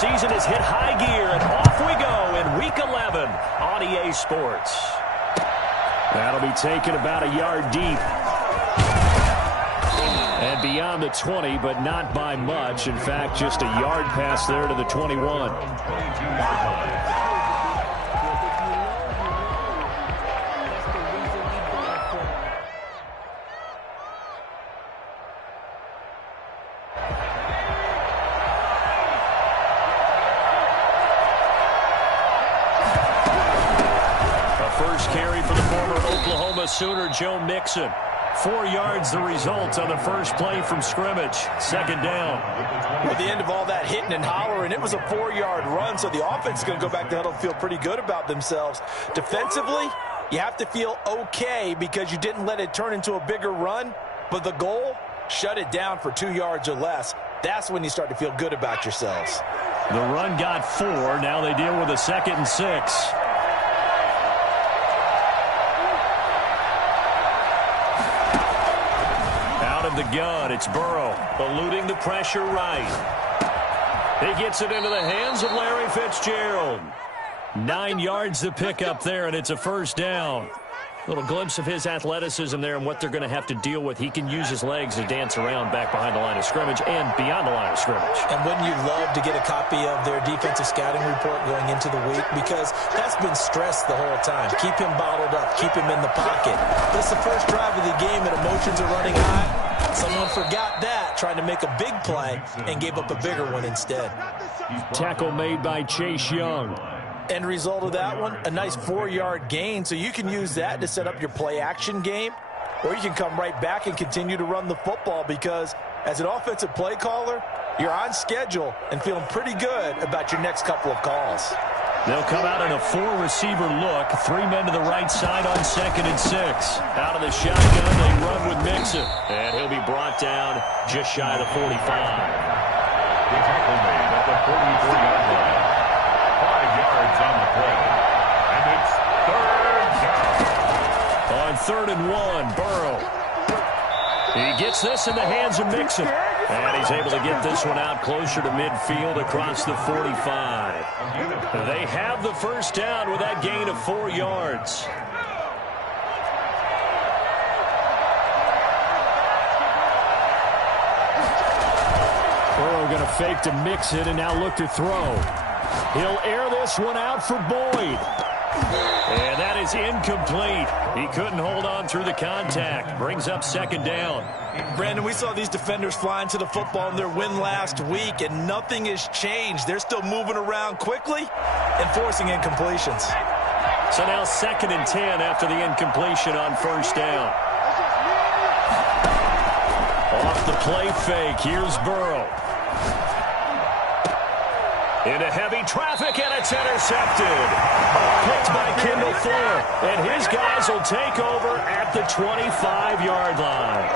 season has hit high gear, and off we go in Week 11 on EA Sports. That'll be taken about a yard deep. And beyond the 20, but not by much. In fact, just a yard pass there to the 21. First carry for the former Oklahoma Sooner, Joe Mixon. 4 yards the result on the first play from scrimmage. Second down. At the end of all that hitting and hollering, it was a 4-yard run, so the offense is going to go back to huddle and feel pretty good about themselves. Defensively, you have to feel okay because you didn't let it turn into a bigger run, but the goal, shut it down for 2 yards or less. That's when you start to feel good about yourselves. The run got 4. Now they deal with a 2nd and 6. The gun, it's Burrow, eluding the pressure right. He gets it into the hands of Larry Fitzgerald. 9 yards to pick up there, and it's a first down. Little glimpse of his athleticism there and what they're going to have to deal with. He can use his legs to dance around back behind the line of scrimmage and beyond the line of scrimmage. And wouldn't you love to get a copy of their defensive scouting report going into the week? Because that's been stressed the whole time. Keep him bottled up. Keep him in the pocket. But it's the first drive of the game and emotions are running high. Someone forgot that, trying to make a big play and gave up a bigger one instead. Tackle made by Chase Young. End result of that one, a nice 4-yard gain. So you can use that to set up your play-action game, or you can come right back and continue to run the football because as an offensive play caller, you're on schedule and feeling pretty good about your next couple of calls. They'll come out in a 4-receiver look. 3 men to the right side on 2nd and 6. Out of the shotgun, they run with Mixon. And he'll be brought down just shy of the 45. The tackle made at the 44-yard line. 5 yards on the play. And it's 3rd down. On 3rd and 1, Burrow. He gets this in the hands of Mixon. And he's able to get this one out closer to midfield across the 45. They have the first down with that gain of 4 yards. Burrow going to fake to Mixon and now look to throw. He'll air this one out for Boyd. And that is incomplete. He couldn't hold on through the contact. Brings up 2nd down. Brandon, we saw these defenders flying to the football in their win last week, and nothing has changed. They're still moving around quickly and forcing incompletions. So now 2nd and 10 after the incompletion on first down. Off the play fake, here's Burrow. Into heavy traffic, and it's intercepted. Picked by Kendall Fuller, and his guys will take over at the 25-yard line.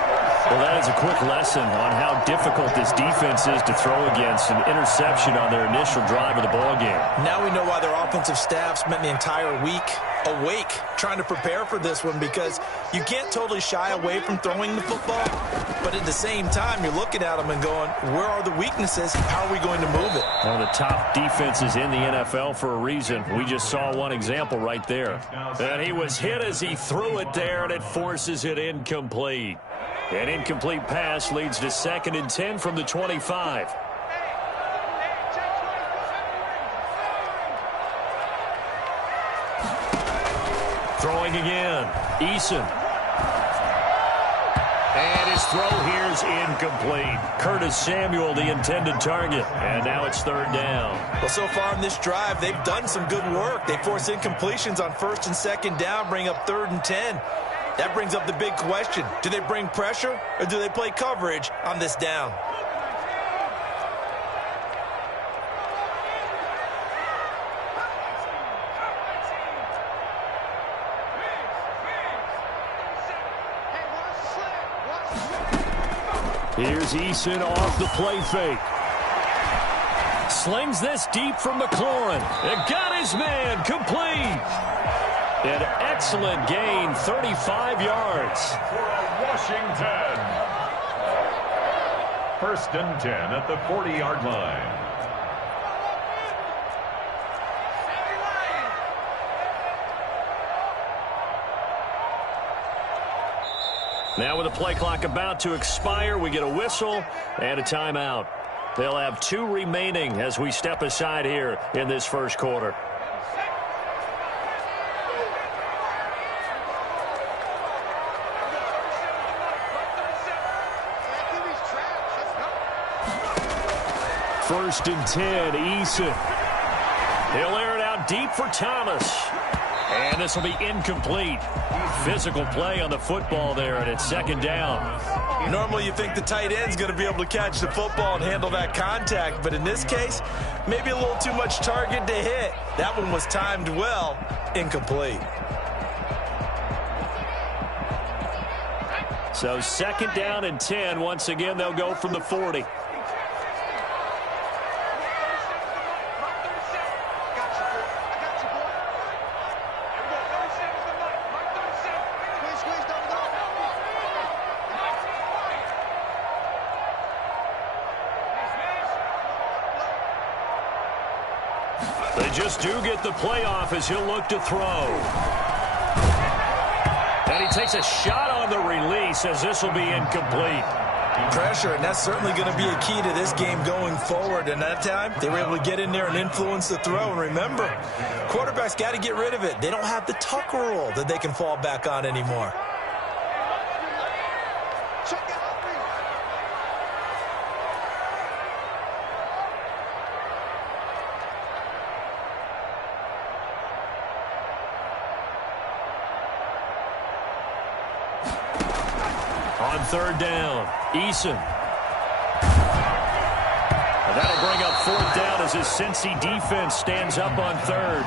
Well, that is a quick lesson on how difficult this defense is to throw against. An interception on their initial drive of the ballgame. Now we know why their offensive staff spent the entire week awake trying to prepare for this one, because you can't totally shy away from throwing the football, but at the same time you're looking at them and going, where are the weaknesses? How are we going to move it? One of the top defenses in the NFL for a reason. We just saw one example right there. And he was hit as he threw it there, and it forces it incomplete. An incomplete pass leads to 2nd and 10 from the 25. Throwing again. Eason. And his throw here's incomplete. Curtis Samuel, the intended target. And now it's 3rd down. Well, so far in this drive, they've done some good work. They force incompletions on 1st and 2nd down, bring up 3rd and 10. That brings up the big question. Do they bring pressure or do they play coverage on this down? Here's Eason off the play fake. Slings this deep from McLaurin. It got his man complete. An excellent gain, 35 yards. For Washington. 1st and 10 at the 40-yard line. Now with the play clock about to expire, we get a whistle and a timeout. They'll have 2 remaining as we step aside here in this first quarter. First and 10, Eason. He'll air it out deep for Thomas. And this will be incomplete. Physical play on the football there, and it's second down. Normally you think the tight end's going to be able to catch the football and handle that contact, but in this case, maybe a little too much target to hit. That one was timed well, incomplete. So second down and 10. Once again, they'll go from the 40. They just do get the playoff as he'll look to throw. And he takes a shot on the release as this will be incomplete. Pressure, and that's certainly going to be a key to this game going forward. And that time, they were able to get in there and influence the throw. And remember, quarterbacks got to get rid of it. They don't have the tuck rule that they can fall back on anymore. On third down, Eason. And that'll bring up fourth down as his Cincy defense stands up on third.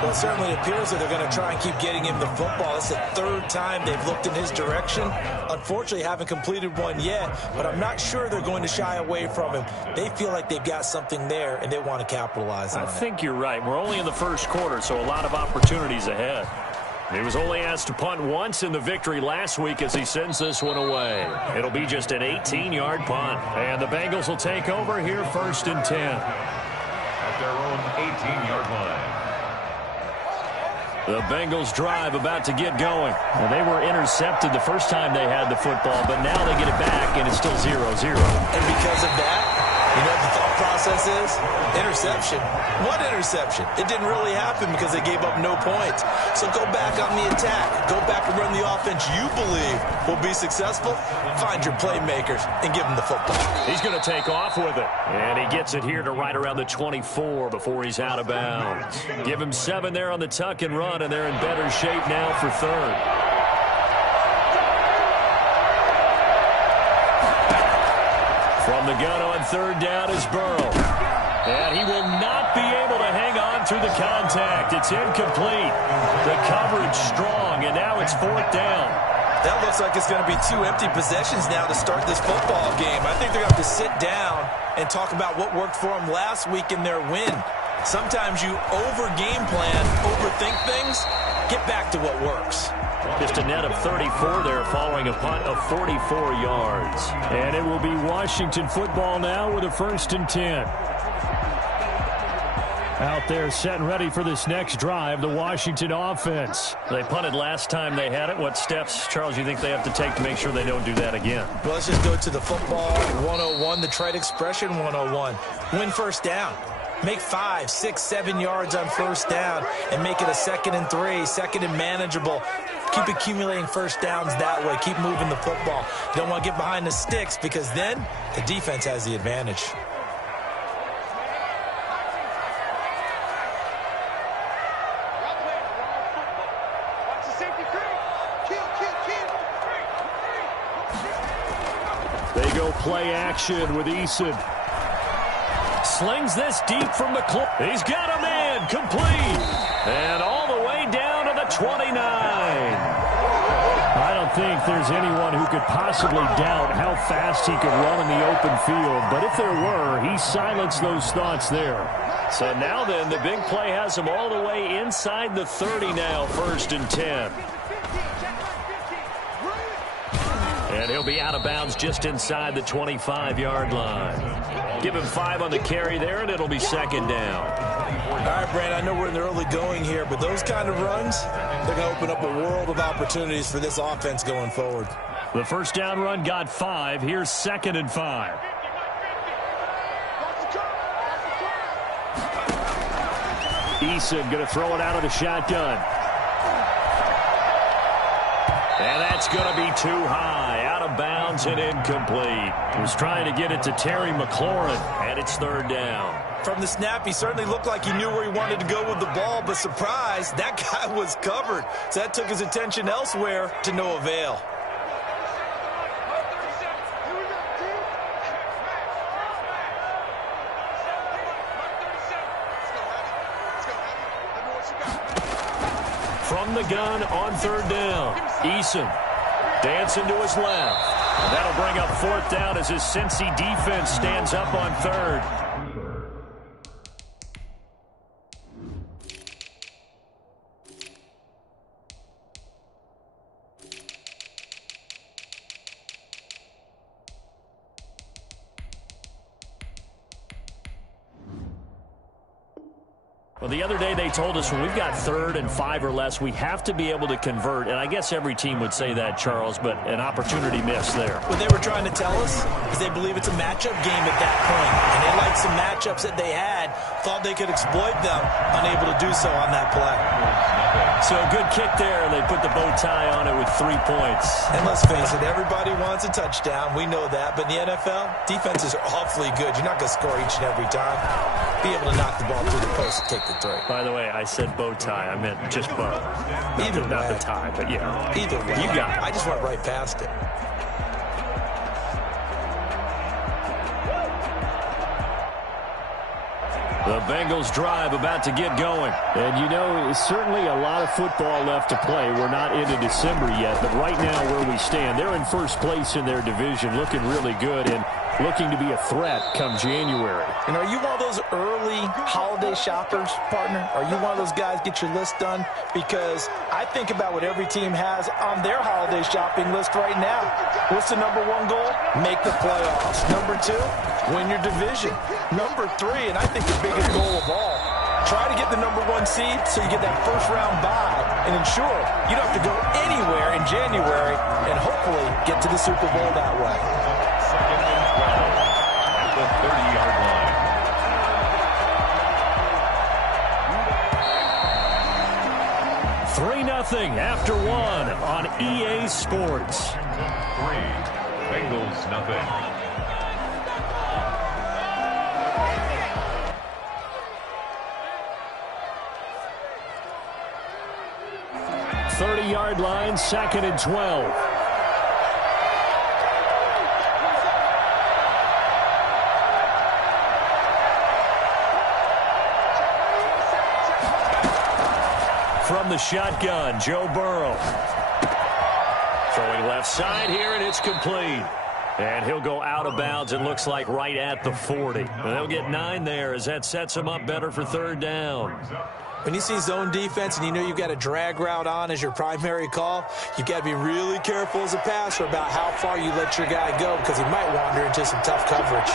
Well, it certainly appears that they're going to try and keep getting him the football. It's the third time they've looked in his direction. Unfortunately, haven't completed one yet, but I'm not sure they're going to shy away from him. They feel like they've got something there, and they want to capitalize on it. I think you're right. We're only in the first quarter, so a lot of opportunities ahead. He was only asked to punt once in the victory last week as he sends this one away. It'll be just an 18-yard punt. And the Bengals will take over here first and 10. At their own 18-yard line. The Bengals drive about to get going. Well, they were intercepted the first time they had the football, but now they get it back, and it's still 0-0. And because of that, you know what the thought process is? Interception. What interception? It didn't really happen because they gave up no points. So go back on the attack. Go back and run the offense you believe will be successful. Find your playmakers and give them the football. He's going to take off with it. And he gets it here to right around the 24 before he's out of bounds. Give him 7 there on the tuck and run, and they're in better shape now for third. From the gun on third down is Burrow. And he will not be able to hang on through the contact. It's incomplete. The coverage strong, and now it's fourth down. That looks like it's going to be 2 empty possessions now to start this football game. I think they're going to have to sit down and talk about what worked for them last week in their win. Sometimes you over-game plan, overthink things, get back to what works. Just a net of 34 there following a punt of 44 yards. And it will be Washington football now with a first and 10. Out there set and ready for this next drive, the Washington offense. They punted last time they had it. What steps, Charles, you think they have to take to make sure they don't do that again? Well, let's just go to the football 101, the trite expression 101. Win first down. Make 5, 6, 7 yards on first down and make it a 2nd and 3, 2nd and manageable. Keep accumulating first downs that way. Keep moving the football. You don't want to get behind the sticks because then the defense has the advantage. They go play action with Eason. Slings this deep from the clip. He's got a man complete. And all the way down to the 29. I don't think there's anyone who could possibly doubt how fast he could run in the open field. But if there were, he silenced those thoughts there. So now then, the big play has him all the way inside the 30 now, first and 10. And he'll be out of bounds just inside the 25-yard line. Give him 5 on the carry there, and it'll be second down. All right, Brandon, I know we're in the early going here, but those kind of runs, they're going to open up a world of opportunities for this offense going forward. The first down run got 5. Here's 2nd and 5. Eason going to throw it out of the shotgun. And that's going to be too high. Out of bounds and incomplete. He was trying to get it to Terry McLaurin, and it's 3rd down. From the snap, he certainly looked like he knew where he wanted to go with the ball, but surprise, that guy was covered. So that took his attention elsewhere to no avail. From the gun on 3rd down, Eason dancing to his left. And that'll bring up 4th down as his Cincy defense stands up on 3rd. Well, the other day they told us when we've got 3rd and 5 or less, we have to be able to convert. And I guess every team would say that, Charles, but an opportunity missed there. What they were trying to tell us is they believe it's a matchup game at that point. And they liked some matchups that they had, thought they could exploit them, unable to do so on that play. So a good kick there, and they put the bow tie on it with 3 points. And let's face it, everybody wants a touchdown. We know that. But in the NFL, defenses are awfully good. You're not going to score each and every time. Be able to knock the ball through the post and take the 3. By the way, I said bow tie. I meant just bow. Either not way. the tie, but yeah. Either way. You got it. I just went right past it. The Bengals drive about to get going. And, you know, certainly a lot of football left to play. We're not into December yet, but right now where we stand, they're in first place in their division, looking really good and looking to be a threat come January. And are you one of those early holiday shoppers, partner? Are you one of those guys get your list done? Because I think about what every team has on their holiday shopping list right now. What's the number 1 goal? Make the playoffs. Number 2, win your division. Number 3, and I think the biggest goal of all, try to get the number 1 seed so you get that first round bye and ensure you don't have to go anywhere in January and hopefully get to the Super Bowl that way. 2nd and 12 at the 30-yard line. After 1 on EA Sports. 3, Bengals nothing. Yard line, 2nd and 12. From the shotgun, Joe Burrow. Throwing left side here, and it's complete. And he'll go out of bounds, it looks like right at the 40. And they'll get 9 there as that sets him up better for 3rd down. When you see zone defense and you know you've got a drag route on as your primary call, you've got to be really careful as a passer about how far you let your guy go because he might wander into some tough coverage.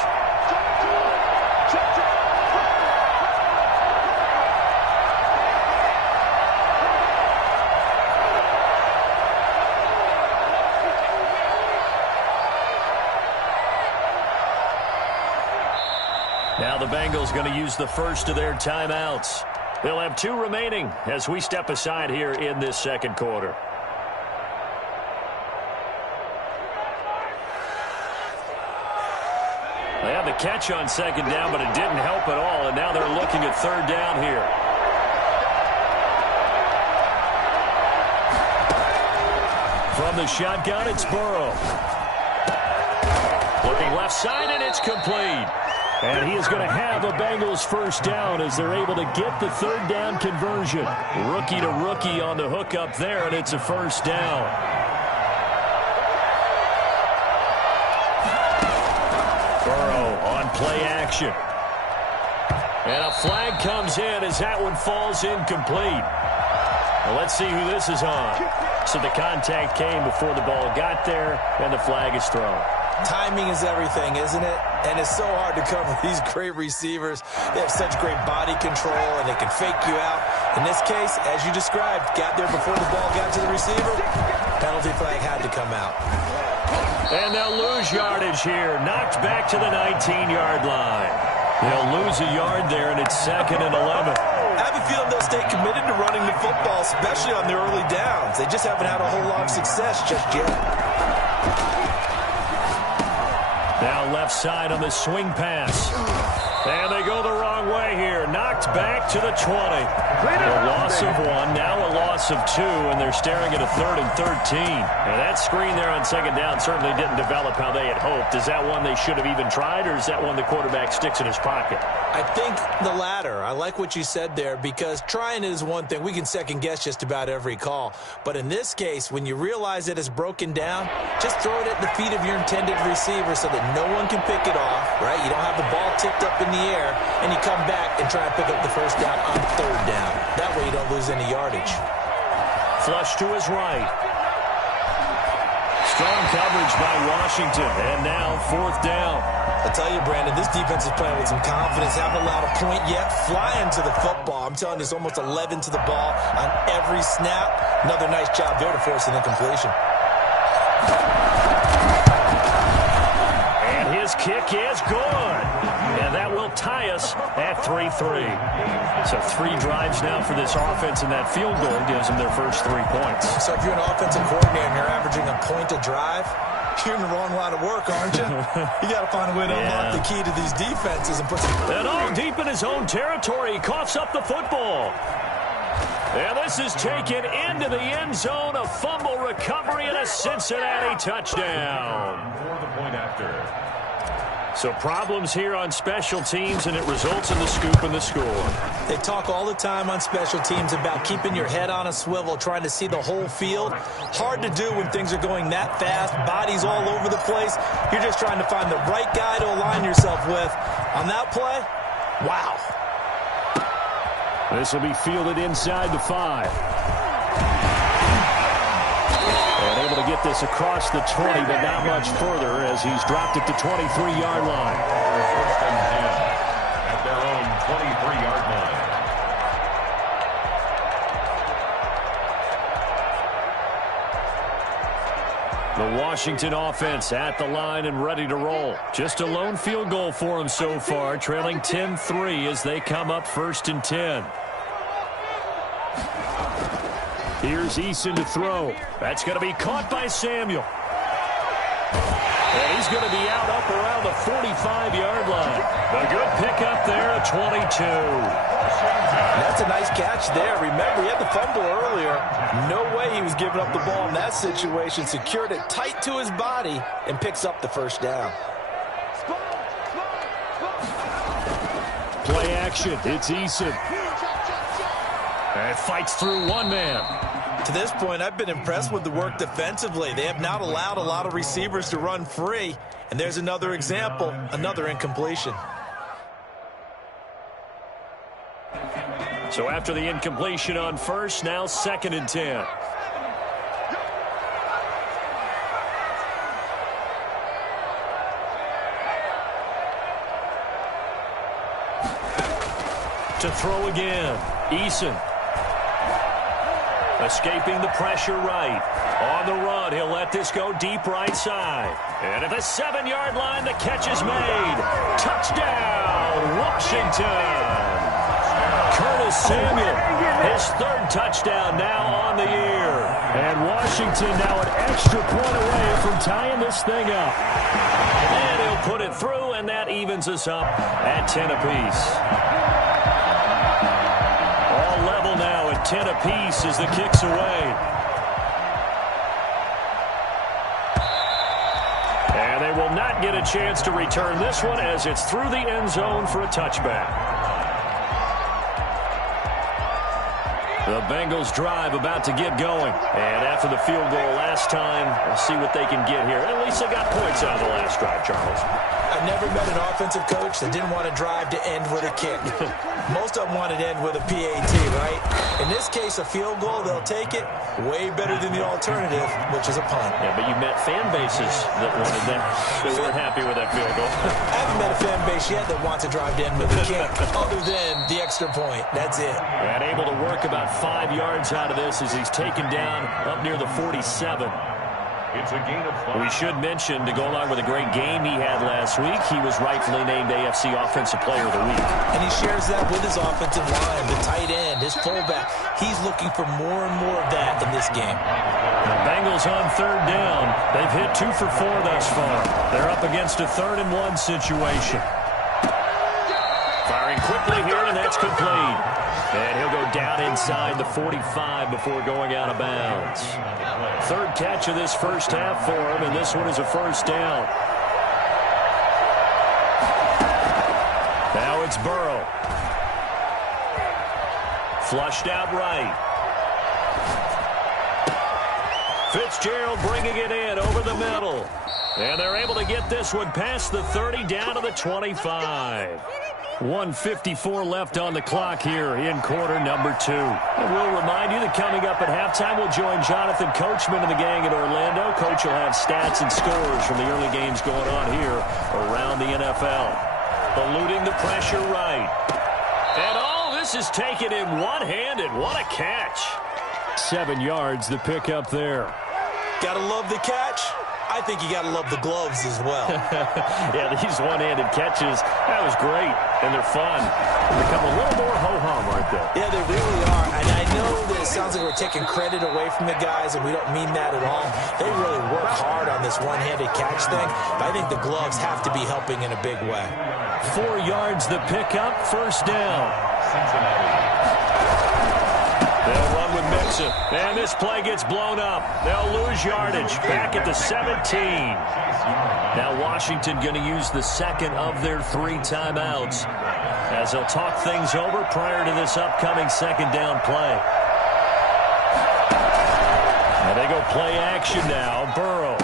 Now the Bengals going to use the first of their timeouts. They'll have 2 remaining as we step aside here in this 2nd quarter. They had the catch on 2nd down, but it didn't help at all, and now they're looking at 3rd down here. From the shotgun, it's Burrow. Looking left side, and it's complete. And he is going to have a Bengals first down as they're able to get the 3rd down conversion. Rookie to rookie on the hook up there, and it's a first down. Burrow on play action. And a flag comes in as that one falls incomplete. Well, let's see who this is on. So the contact came before the ball got there, and the flag is thrown. Timing is everything, isn't it? And it's so hard to cover these great receivers. They have such great body control, and they can fake you out. In this case, as you described, got there before the ball got to the receiver. Penalty flag had to come out. And they'll lose yardage here. Knocked back to the 19-yard line. They'll lose a yard there, and it's 2nd and 11. I have a feeling they'll stay committed to running the football, especially on the early downs. They just haven't had a whole lot of success just yet. Now left side on the swing pass. And they go the wrong way here. Knocked back to the 20. A loss of 1, now a loss of 2, and they're staring at a 3rd and 13. And that screen there on 2nd down certainly didn't develop how they had hoped. Is that one they should have even tried, or is that one the quarterback sticks in his pocket? I think the latter. I like what you said there, because trying is one thing. We can second-guess just about every call. But in this case, when you realize that it's broken down, just throw it at the feet of your intended receiver so that no one can pick it off, right? You don't have the ball tipped up in the air, and you come back and try to pick up the first down on 3rd down. That way you don't lose any yardage. Flush to his right. Strong coverage by Washington, and now 4th down. I tell you, Brandon, this defense is playing with some confidence. Haven't allowed a point yet. Flying to the football. I'm telling you, it's almost 11 to the ball on every snap. Another nice job there to force an incompletion. And his kick is good. And that will tie us at 3-3. So 3 drives now for this offense, and that field goal gives them their first 3 points. So if you're an offensive coordinator and you're averaging a point a drive, you're in the wrong line of work, aren't you? You got to find a way to unlock the key to these defenses and put some... And all deep in his own territory, he coughs up the football. And this is taken into the end zone, a fumble recovery, and a Cincinnati touchdown. For the point after. So problems here on special teams, and it results in the scoop and the score. They talk all the time on special teams about keeping your head on a swivel, trying to see the whole field. Hard to do when things are going that fast, bodies all over the place. You're just trying to find the right guy to align yourself with. On that play, wow. This will be fielded inside the 5. And able to get this across the 20, but not much further as he's dropped at the 23-yard line. First and 10 at their own 23-yard line. The Washington offense at the line and ready to roll. Just a lone field goal for them so far, trailing 10-3 as they come up 1st and 10. Here's Eason to throw. That's going to be caught by Samuel. And he's going to be out up around the 45-yard line. A good pickup there at 22. That's a nice catch there. Remember, he had the fumble earlier. No way he was giving up the ball in that situation. Secured it tight to his body and picks up the first down. Play action. It's Eason. And fights through one man. To this point, I've been impressed with the work defensively. They have not allowed a lot of receivers to run free. And there's another example, another incompletion. So after the incompletion on 1st, now 2nd and 10. To throw again, Eason. Escaping the pressure right. On the run, he'll let this go deep right side. And at the 7-yard line, the catch is made. Touchdown, Washington. Curtis Samuel, his 3rd touchdown now on the year. And Washington now an extra point away from tying this thing up. And he'll put it through, and that evens us up at 10 apiece. All level now at 10 apiece as the kick's away. And they will not get a chance to return this one as it's through the end zone for a touchback. The Bengals drive about to get going. And after the field goal last time, we'll see what they can get here. At least they got points out of the last drive, Charles. I've never met an offensive coach that didn't want to drive to end with a kick. Most of them want to end with a PAT, right? In this case, a field goal, they'll take it. Way better than the alternative, which is a punt. Yeah, but you met fan bases that wanted that. They weren't happy with that field goal. I haven't met a fan base yet that wants to drive to end with a kick other than the extra point. That's it. And able to work about 5 yards out of this as he's taken down up near the 47. It's a gain of 5. We should mention, to go along with a great game he had last week, he was rightfully named AFC Offensive Player of the Week. And he shares that with his offensive line, the tight end, his fullback. He's looking for more and more of that in this game. The Bengals on third down. They've hit 2 for 4 thus far. They're up against a 3rd-and-1 situation. Firing quickly here, and that's complete. And he'll go down inside the 45 before going out of bounds. 3rd catch of this first half for him, and this one is a first down. Now it's Burrow. Flushed out right. Fitzgerald bringing it in over the middle. And they're able to get this one past the 30 down to the 25. 1:54 left on the clock here in quarter number 2. And we'll remind you that coming up at halftime, we'll join Jonathan Coachman and the gang in Orlando. Coach will have stats and scores from the early games going on here around the NFL. Eluding the pressure right. And all this is taken in one-handed. What a catch. 7 yards, the pickup there. Gotta love the catch. I think you got to love the gloves as well. Yeah, these one-handed catches, that was great, and they're fun. They become a little more ho-hum, aren't they? Yeah, they really are. And I know that it sounds like we're taking credit away from the guys, and we don't mean that at all. They really work hard on this one-handed catch thing, but I think the gloves have to be helping in a big way. 4 yards the pickup, first down. Cincinnati. They'll run with Mixon, and this play gets blown up. They'll lose yardage back at the 17. Now Washington going to use the second of their 3 timeouts as they'll talk things over prior to this upcoming second down play. And they go play action now. Burrow.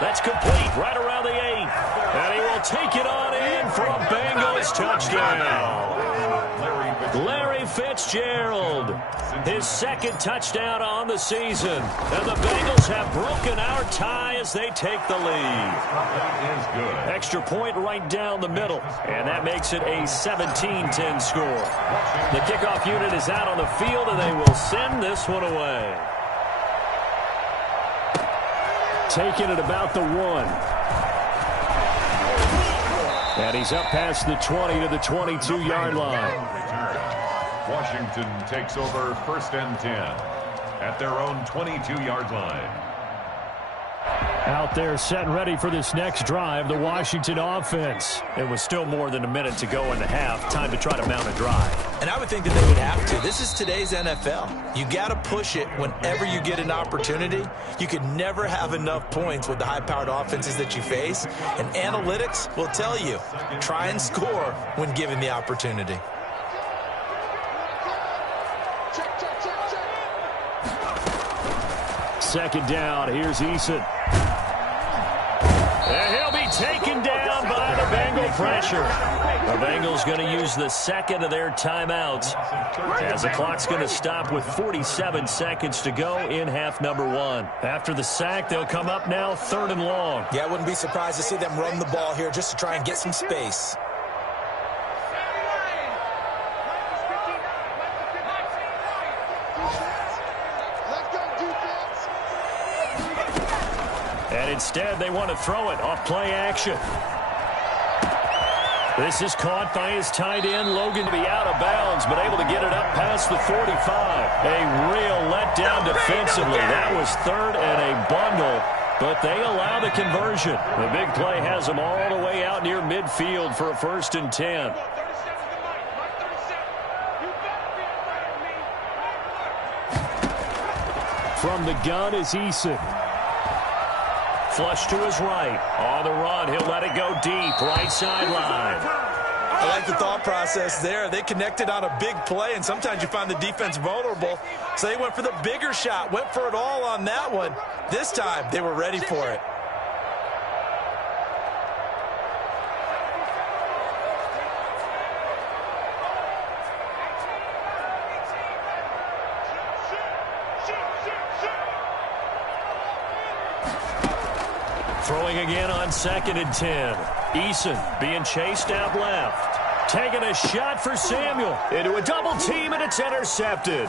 That's complete right around the 8. And he will take it on in for a Bengals touchdown. Larry Fitzgerald, his 2nd touchdown on the season. And the Bengals have broken our tie as they take the lead. That is good. Extra point right down the middle. And that makes it a 17-10 score. The kickoff unit is out on the field, and they will send this one away. Taking it about the 1. And he's up past the 20 to the 22-yard line. Washington takes over 1st and 10 at their own 22-yard line. Out there set and ready for this next drive, the Washington offense. It was still more than a minute to go in the half. Time to try to mount a drive. And I would think that they would have to. This is today's NFL. You got to push it whenever you get an opportunity. You could never have enough points with the high-powered offenses that you face. And analytics will tell you, try and score when given the opportunity. Second down, here's Eason. And he'll be taken down by the Bengal pressure. The Bengals going to use the 2nd of their timeouts as the clock's going to stop with 47 seconds to go in half number 1. After the sack, they'll come up now 3rd and long. Yeah, I wouldn't be surprised to see them run the ball here just to try and get some space. And instead, they want to throw it off play action. This is caught by his tight end, Logan, to be out of bounds, but able to get it up past the 45. A real letdown defensively. That was 3rd and a bundle, but they allow the conversion. The big play has them all the way out near midfield for a 1st and 10. From the gun is Eason. Flush to his right. On the run, he'll let it go deep. Right sideline. I like the thought process there. They connected on a big play, and sometimes you find the defense vulnerable. So they went for the bigger shot, went for it all on that one. This time, they were ready for it. Throwing again on 2nd and 10. Eason being chased out left. Taking a shot for Samuel. Into a double team, and it's intercepted.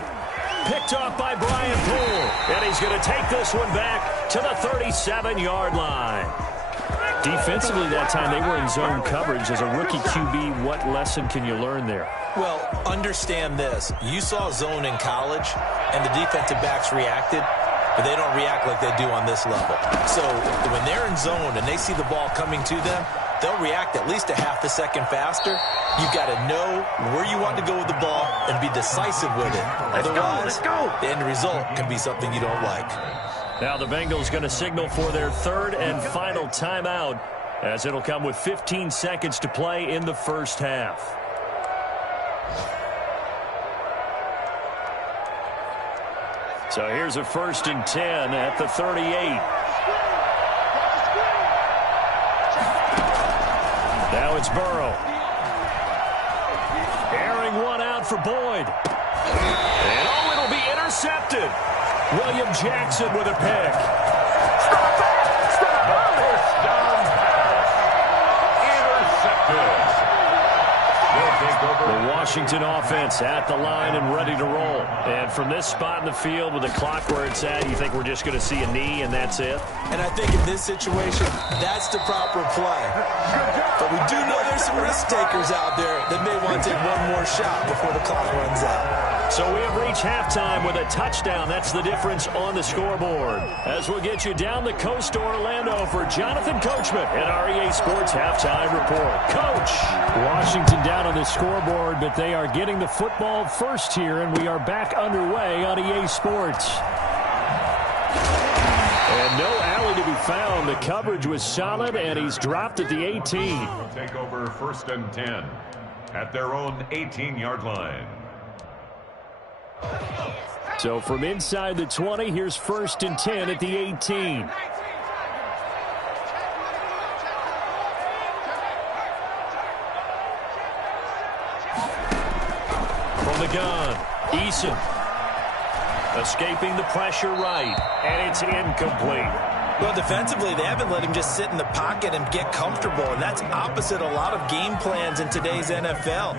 Picked off by Brian Poole. And he's going to take this one back to the 37-yard line. Defensively that time, they were in zone coverage. As a rookie QB, what lesson can you learn there? Well, understand this. You saw zone in college, and the defensive backs reacted, but they don't react like they do on this level. So when they're in zone and they see the ball coming to them, they'll react at least a half a second faster. You've got to know where you want to go with the ball and be decisive with it. Otherwise, the end result can be something you don't like. Now the Bengals going to signal for their third and final timeout, as it'll come with 15 seconds to play in the first half. So here's a 1st and 10 at the 38. Now it's Burrow. Airing one out for Boyd. And oh, it'll be intercepted. William Jackson with a pick. First down pass. Intercepted. The Washington offense at the line and ready to roll. And from this spot in the field with the clock where it's at, you think we're just going to see a knee and that's it? And I think in this situation, that's the proper play. But we do know there's some risk takers out there that may want to take one more shot before the clock runs out. So we have reached halftime with a touchdown. That's the difference on the scoreboard. As we'll get you down the coast to Orlando for Jonathan Coachman at our EA Sports Halftime Report. Coach! Washington down on the scoreboard, but they are getting the football first here, and we are back underway on EA Sports. And no alley to be found. The coverage was solid, and he's dropped at the 18. Take over 1st and 10 at their own 18-yard line. So from inside the 20, here's 1st and 10 at the 18. From the gun, Eason. Escaping the pressure right, and it's incomplete. Well, defensively, they haven't let him just sit in the pocket and get comfortable, and that's opposite a lot of game plans in today's NFL.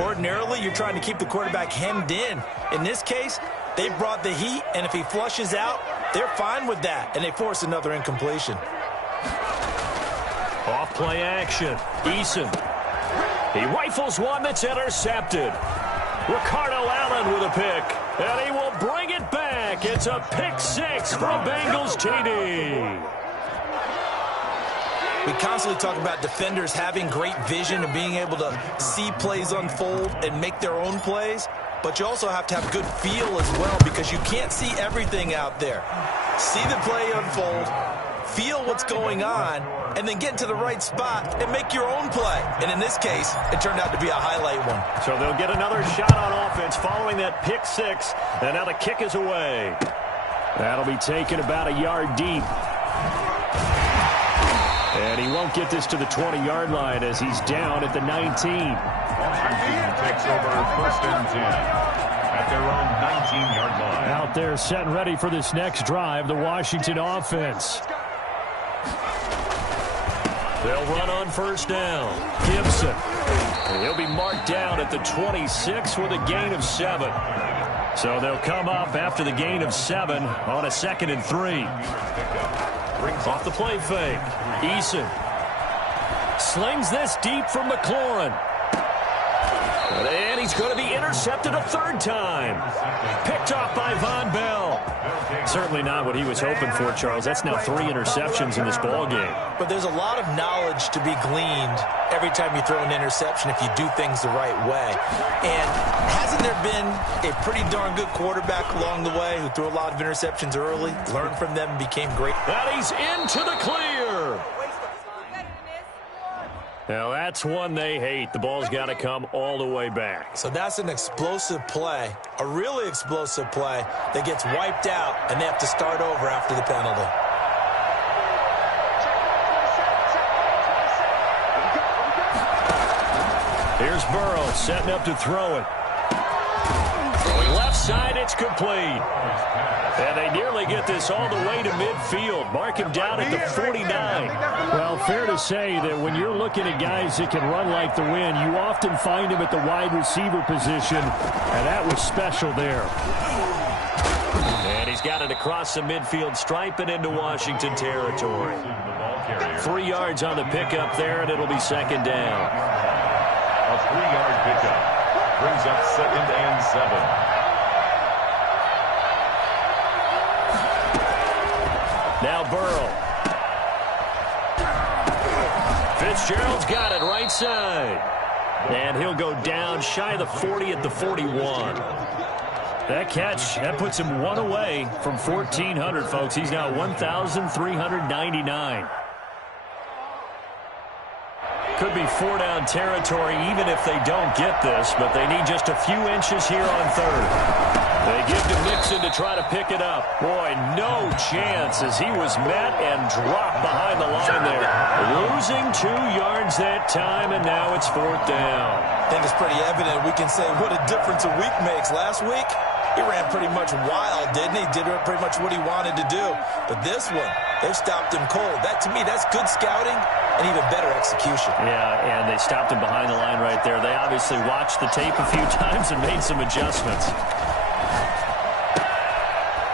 Ordinarily, you're trying to keep the quarterback hemmed in. In this case, they brought the heat, and if he flushes out, they're fine with that, and they force another incompletion. Off play action, Eason. He rifles one that's intercepted. Ricardo Allen with a pick, and he will bring it back. It's a pick six for a Bengals TD. We constantly talk about defenders having great vision and being able to see plays unfold and make their own plays, but you also have to have good feel as well because you can't see everything out there. See the play unfold, feel what's going on, and then get to the right spot and make your own play. And in this case, it turned out to be a highlight one. So they'll get another shot on offense following that pick six, and now the kick is away. That'll be taken about a yard deep. And he won't get this to the 20-yard line as he's down at the 19. Washington takes over 1st and 10 at their own 19-yard line. Out there set and ready for this next drive, the Washington offense. They'll run on 1st down. Gibson. And he'll be marked down at the 26 with a gain of 7. So they'll come up after the gain of 7 on a 2nd and 3. Off the play fake. Eason slings this deep from McLaurin. And he's going to be intercepted a 3rd time. Picked off by Von Bell. Certainly not what he was hoping for, Charles. That's now 3 interceptions in this ball game. But there's a lot of knowledge to be gleaned every time you throw an interception if you do things the right way. And hasn't there been a pretty darn good quarterback along the way who threw a lot of interceptions early, learned from them, and became great? And he's into the clear. Now, that's one they hate. The ball's got to come all the way back. So that's an explosive play, a really explosive play that gets wiped out, and they have to start over after the penalty. Here's Burrow setting up to throw it. Throwing left side, it's complete. And they nearly get this all the way to midfield. Mark him down at the 49. Well, fair to say that when you're looking at guys that can run like the wind, you often find him at the wide receiver position, and that was special there. And he's He's got it across the midfield stripe and into Washington territory. 3 yards on the pickup there, and it'll be second down. A 3-yard pickup brings up 2nd and 7. Now Burrow. Fitzgerald's got it right side. And he'll go down shy of the 40 at the 41. That catch, that puts him one away from 1,400, folks. He's now 1,399. Could be 4-down territory even if they don't get this, but they need just a few inches here on third. They give to Mixon to try to pick it up. Boy, no chance as he was met and dropped behind the line there. Losing 2 yards that time, and now it's 4th down. I think it's pretty evident. We can say what a difference a week makes. Last week, he ran pretty much wild, didn't he? Did pretty much what he wanted to do. But this one, they've stopped him cold. That, to me, that's good scouting and even better execution. Yeah, and they stopped him behind the line right there. They obviously watched the tape a few times and made some adjustments.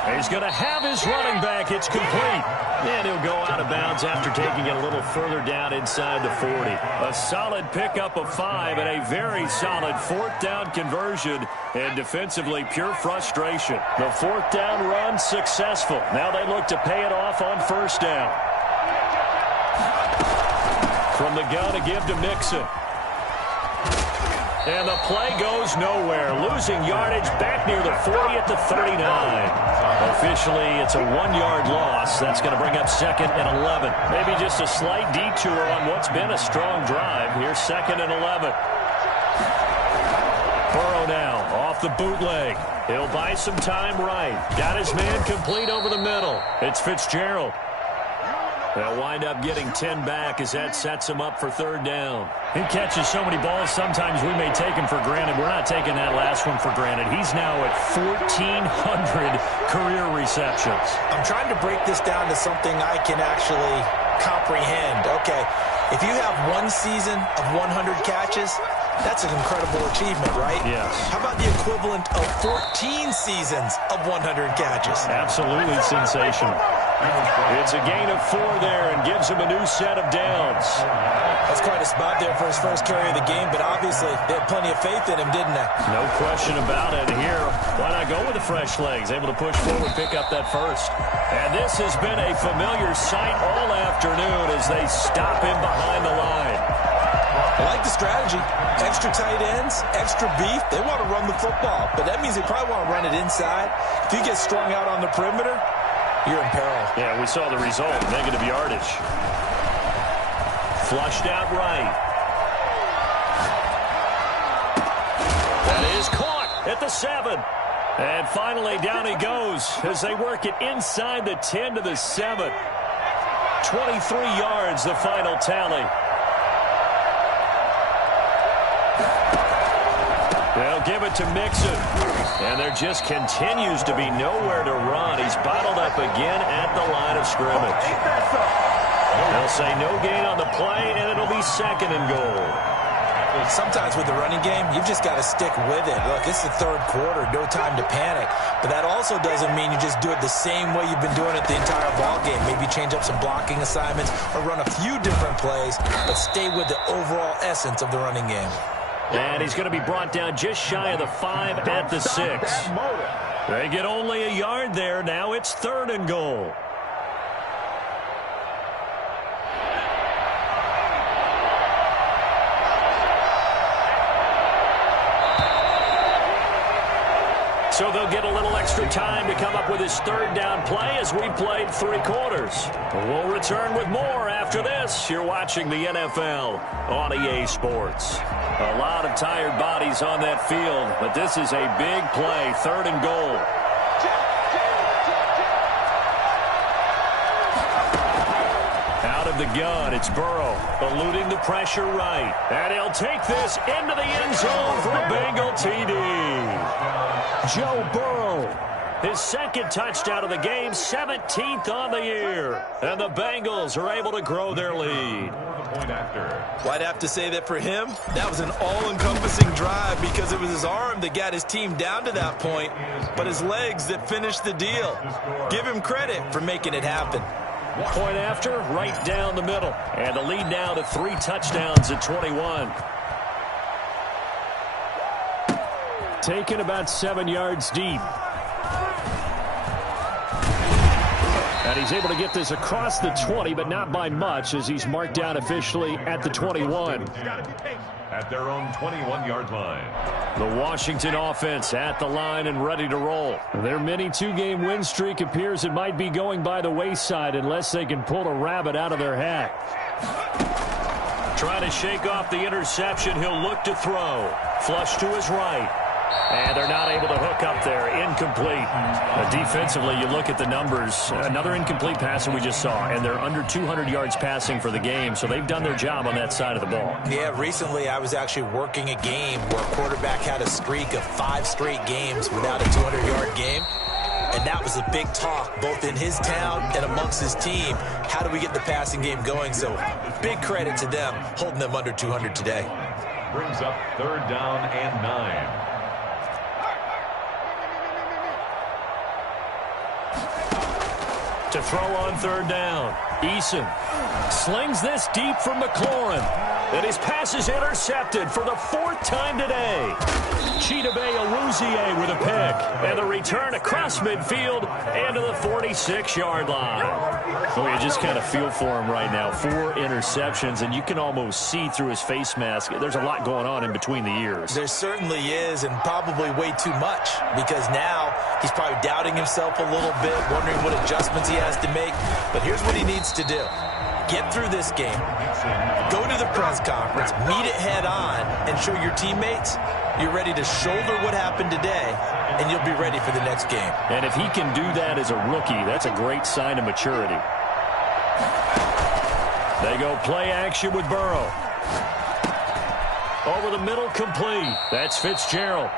He's going to have his running back. It's complete. And he'll go out of bounds after taking it a little further down inside the 40. A solid pickup of 5 and a very solid 4th down conversion. And defensively, pure frustration. The 4th down run successful. Now they look to pay it off on 1st down. From the gun to give to Mixon. And the play goes nowhere. Losing yardage back near the 40 at the 39. Officially, it's a 1-yard loss. That's going to bring up 2nd and 11. Maybe just a slight detour on what's been a strong drive. Here's 2nd and 11. Burrow now off the bootleg. He'll buy some time right. Got his man complete over the middle. It's Fitzgerald. They'll wind up getting 10 back as that sets him up for 3rd down. He catches so many balls, sometimes we may take him for granted. We're not taking that last one for granted. He's now at 1,400 career receptions. I'm trying to break this down to something I can actually comprehend. Okay, if you have one season of 100 catches, that's an incredible achievement, right? Yes. How about the equivalent of 14 seasons of 100 catches? Absolutely sensational. It's a gain of 4 there and gives him a new set of downs. That's quite a spot there for his first carry of the game, but obviously they had plenty of faith in him, didn't they? No question about it. Here, why not go with the fresh legs? Able to push forward, pick up that first. And this has been a familiar sight all afternoon as they stop him behind the line. I like the strategy. Extra tight ends, extra beef. They want to run the football, but that means they probably want to run it inside. If you get strung out on the perimeter, you're in peril. Yeah, we saw the result. Negative yardage. Flushed out right. That is caught at the 7. And finally down he goes as they work it inside the 10 to the 7. 23 yards the final tally. They'll give it to Mixon. And there just continues to be nowhere to run. He's bottled up again at the line of scrimmage. They'll say no gain on the play, and it'll be 2nd and goal. Sometimes with the running game, you've just got to stick with it. Look, it's the 3rd quarter, no time to panic. But that also doesn't mean you just do it the same way you've been doing it the entire ball game. Maybe change up some blocking assignments or run a few different plays, but stay with the overall essence of the running game. And he's going to be brought down just shy of the 5 at the 6. They get only a yard there. Now it's 3rd and goal. So they'll get a little extra time to come up with his 3rd down play as we played 3 quarters. We'll return with more after this. You're watching the NFL on EA Sports. A lot of tired bodies on that field, but this is a big play, 3rd and goal. Out of the gun, it's Burrow, eluding the pressure right. And he'll take this into the end zone for a Bengal TD. Joe Burrow His second touchdown of the game, 17th on the year. And the Bengals are able to grow their lead. Well, I'd have to say that for him, that was an all-encompassing drive because it was his arm that got his team down to that point, but his legs that finished the deal. Give him credit for making it happen. Point after, right down the middle. And the lead now to 3 touchdowns at 21. Taken about 7 yards deep. And he's able to get this across the 20, but not by much as he's marked down officially at the 21. At their own 21-yard line. The Washington offense at the line and ready to roll. Their mini 2-game win streak appears it might be going by the wayside unless they can pull a rabbit out of their hat. Trying to shake off the interception. He'll look to throw. Flush to his right. And they're not able to hook up there. Incomplete. Defensively, you look at the numbers. Another incomplete pass that we just saw, and they're under 200 yards passing for the game, so they've done their job on that side of the ball. Yeah, recently I was actually working a game where a quarterback had a streak of 5 straight games without a 200-yard game. And that was a big talk, both in his town and amongst his team. How do we get the passing game going? So big credit to them, holding them under 200 today. Brings up 3rd down and 9. To throw on 3rd down. Eason slings this deep from McLaurin. And his pass is intercepted for the 4th time today. Chidobe Awuzie with a pick. And the return across midfield and to the 46-yard line. Oh, you just kind of feel for him right now. 4 interceptions, and you can almost see through his face mask. There's a lot going on in between the ears. There certainly is, and probably way too much, because now he's probably doubting himself a little bit, wondering what adjustments he has to make. But here's what he needs to do. Get through this game, go to the press conference, meet it head on, and show your teammates you're ready to shoulder what happened today, and you'll be ready for the next game. And if he can do that as a rookie, that's a great sign of maturity. They go play action with Burrow. Over the middle, complete. That's Fitzgerald.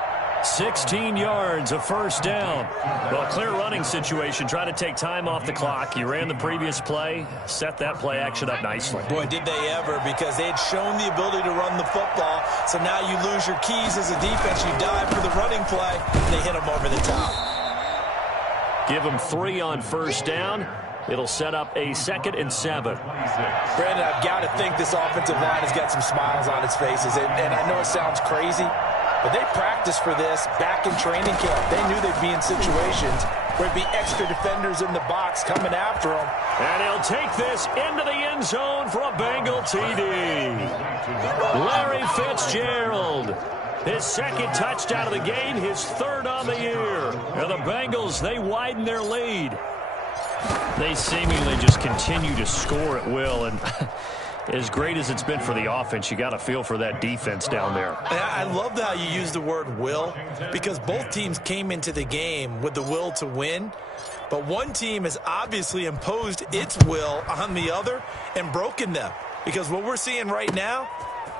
16 yards, a 1st down. Well, clear running situation. Try to take time off the clock. You ran the previous play, set that play action up nicely. Boy, did they ever, because they had shown the ability to run the football. So now you lose your keys as a defense. You dive for the running play. They hit them over the top. Give them 3 on 1st down. It'll set up a 2nd and 7. Brandon, I've got to think this offensive line has got some smiles on its faces. And I know it sounds crazy, but they practiced for this back in training camp. They knew they'd be in situations where it'd be extra defenders in the box coming after them. And he'll take this into the end zone for a Bengal TD. Larry Fitzgerald. His 2nd touchdown of the game, his 3rd on the year. And the Bengals, they widen their lead. They seemingly just continue to score at will, and as great as it's been for the offense, you got to feel for that defense down there. I love how you use the word will, because both teams came into the game with the will to win, but one team has obviously imposed its will on the other and broken them, because what we're seeing right now,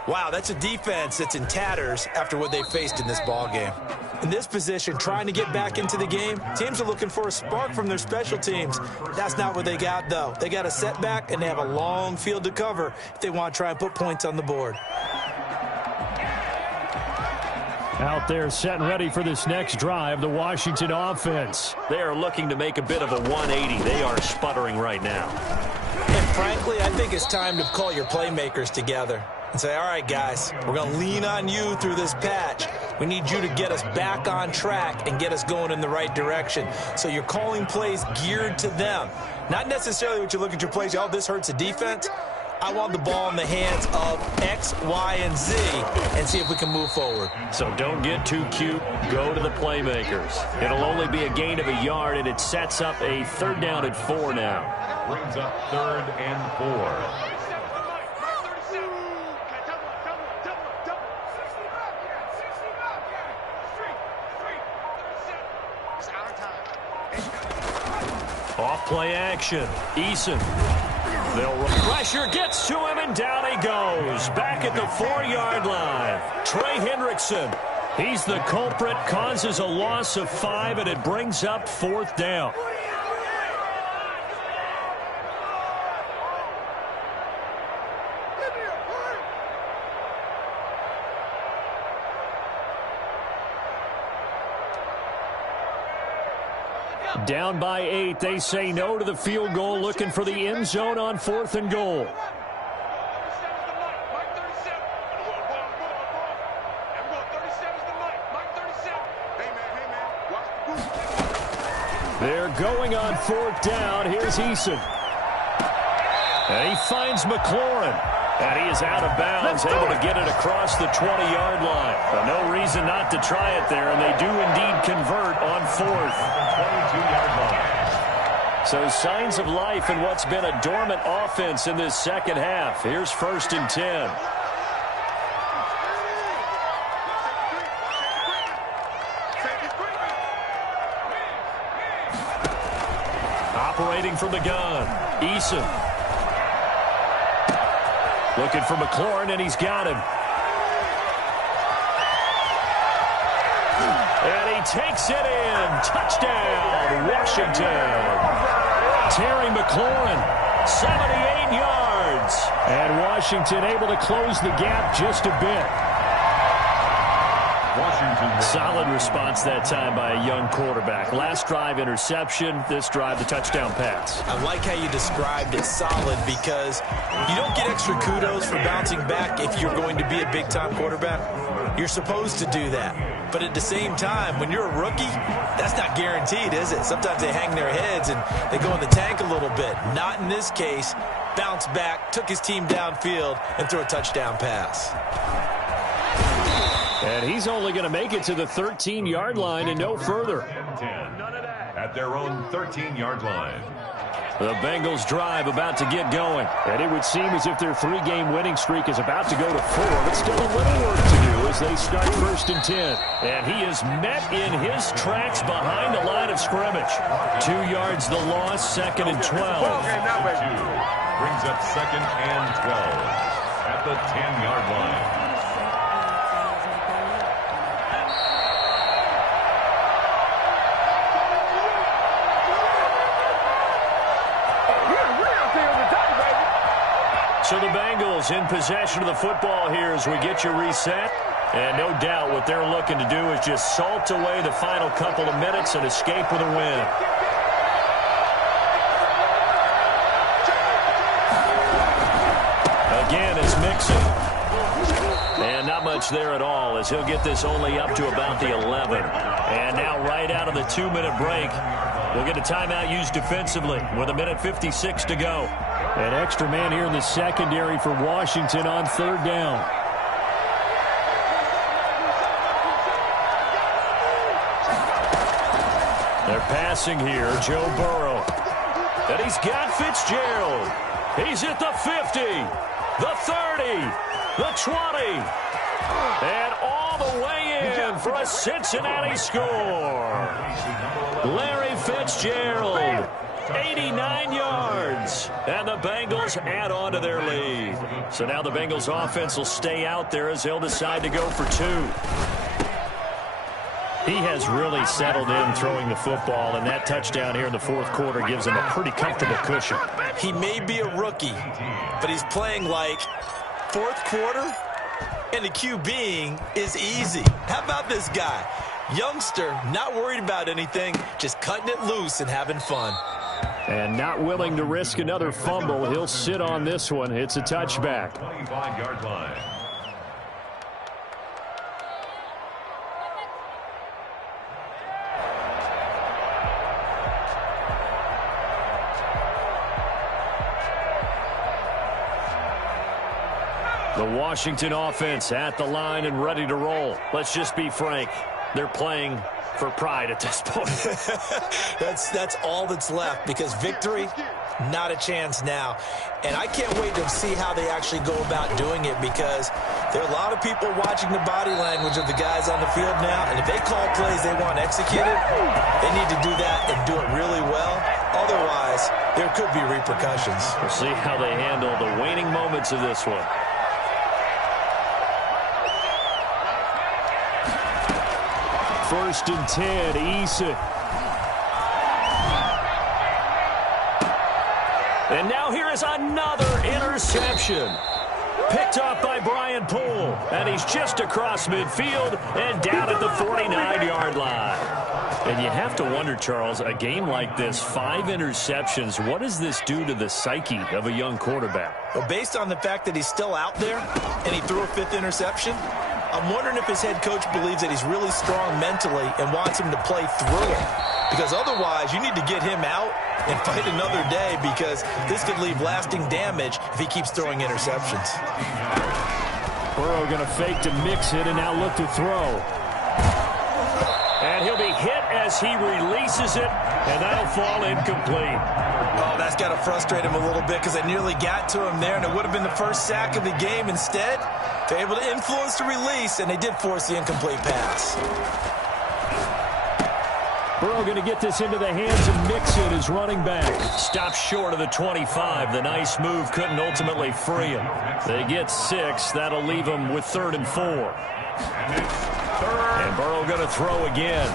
wow, that's a defense that's in tatters after what they faced in this ball game. In this position, trying to get back into the game, teams are looking for a spark from their special teams. That's not what they got, though. They got a setback, and they have a long field to cover if they want to try and put points on the board. Out there set and ready for this next drive, the Washington offense. They are looking to make a bit of a 180. They are sputtering right now. And frankly, I think it's time to call your playmakers together and say, all right, guys, we're going to lean on you through this patch. We need you to get us back on track and get us going in the right direction. So you're calling plays geared to them. Not necessarily what you look at your plays, oh, this hurts the defense. I want the ball in the hands of X, Y, and Z and see if we can move forward. So don't get too cute. Go to the playmakers. It'll only be a gain of a yard, and it sets up a 3rd down and 4 now. Brings up 3rd and 4. Off play action. Eason. They'll run. Pressure gets to him, and down he goes. Back at the 4-yard line. Trey Hendrickson He's the culprit, causes a loss of 5, and it brings up 4th down. Down by 8. They say no to the field goal, looking for the end zone on 4th and goal. They're going on 4th down. Here's Eason. And he finds McLaurin. And he is out of bounds, able to get it across the 20-yard line. But no reason not to try it there, and they do indeed convert on 4th. 22-yard line. So signs of life in what's been a dormant offense in this second half. Here's 1st and 10. Operating from the gun, Eason. Looking for McLaurin, and he's got him. And he takes it in. Touchdown, Washington. Terry McLaurin, 78 yards. And Washington able to close the gap just a bit. Washington. Solid response that time by a young quarterback. Last drive, interception. This drive, the touchdown pass. I like how you described it, solid, because you don't get extra kudos for bouncing back if you're going to be a big-time quarterback. You're supposed to do that. But at the same time, when you're a rookie, that's not guaranteed, is it? Sometimes they hang their heads and they go in the tank a little bit. Not in this case. Bounced back, took his team downfield, and threw a touchdown pass. And he's only going to make it to the 13-yard line and no further. 10 at their own 13-yard line. The Bengals drive about to get going. And it would seem as if their 3-game winning streak is about to go to 4, but still a little work to do as they start 1st and 10. And he is met in his tracks behind the line of scrimmage. 2 yards the loss, 2nd and 12. Brings up 2nd and 12 at the 10-yard line. So the Bengals in possession of the football here as we get you reset. And no doubt what they're looking to do is just salt away the final couple of minutes and escape with a win. Again, it's Mixon. And not much there at all as he'll get this only up to about the 11. And now right out of the 2-minute break, we'll get a timeout used defensively with 1:56 to go. An extra man here in the secondary for Washington on 3rd down. They're passing here, Joe Burrow. And he's got Fitzgerald. He's at the 50, the 30, the 20, and all the way in for a Cincinnati score. Larry Fitzgerald. 89 yards, and the Bengals add on to their lead. So now the Bengals offense will stay out there as they'll decide to go for 2. He has really settled in throwing the football, and that touchdown here in the 4th quarter gives him a pretty comfortable cushion. He may be a rookie, but he's playing like 4th quarter, and the QBing is easy. How about this guy? Youngster, not worried about anything, just cutting it loose and having fun. And not willing to risk another fumble. He'll sit on this one. It's a touchback. 25-yard line. The Washington offense at the line and ready to roll. Let's just be frank. They're playing for pride at this point. That's all that's left, because victory, not a chance now. And I can't wait to see how they actually go about doing it, because there are a lot of people watching the body language of the guys on the field now, and if they call plays they want executed, they need to do that and do it really well. Otherwise, there could be repercussions. We'll see how they handle the waning moments of this one. First and 10, Eason. And now here is another interception. Picked off by Brian Poole. And he's just across midfield and down at the 49-yard line. And you have to wonder, Charles, a game like this, 5 interceptions, what does this do to the psyche of a young quarterback? Well, based on the fact that he's still out there and he threw a 5th interception, I'm wondering if his head coach believes that he's really strong mentally and wants him to play through it. Because otherwise, you need to get him out and fight another day, because this could leave lasting damage if he keeps throwing interceptions. Burrow going to fake to mix it and now look to throw. And he'll be hit as he releases it, and that'll fall incomplete. Oh, that's got to frustrate him a little bit, because they nearly got to him there, and it would have been the first sack of the game. Instead, they're able to influence the release, and they did force the incomplete pass. Burrow going to get this into the hands of Mixon, his running back. Stopped short of the 25. The nice move couldn't ultimately free him. They get 6. That'll leave them with 3rd and 4. And Burrow going to throw again.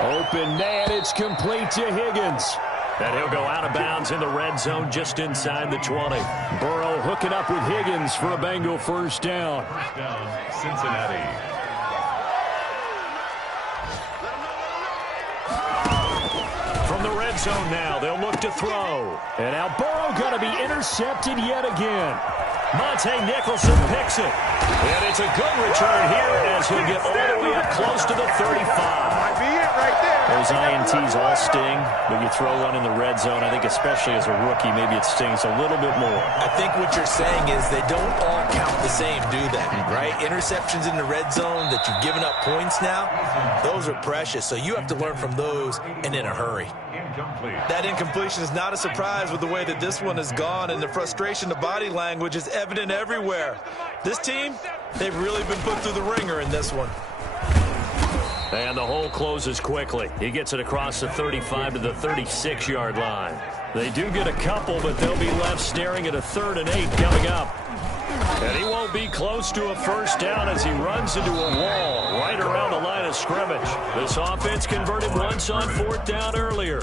Open man, it's complete to Higgins. And he'll go out of bounds in the red zone just inside the 20. Burrow hooking up with Higgins for a Bengal first down. Cincinnati. From the red zone now, they'll look to throw. And now Burrow going to be intercepted yet again. Monte Nicholson picks it. And it's a good return here as he'll get all the way up close to the 35. Might be it right there. Those INTs all sting, but you throw one in the red zone, I think especially as a rookie, maybe it stings a little bit more. I think what you're saying is they don't all count the same, do they? Right? Interceptions in the red zone that you've given up points now, those are precious. So you have to learn from those and in a hurry. That incompletion is not a surprise with the way that this one has gone, and the frustration, the body language is evident everywhere. This team, they've really been put through the ringer in this one. And the hole closes quickly. He gets it across the 35 to the 36-yard line. They do get a couple, but they'll be left staring at a 3rd and 8 coming up. And he won't be close to a first down as he runs into a wall right around the line of scrimmage. This offense converted once on 4th down earlier.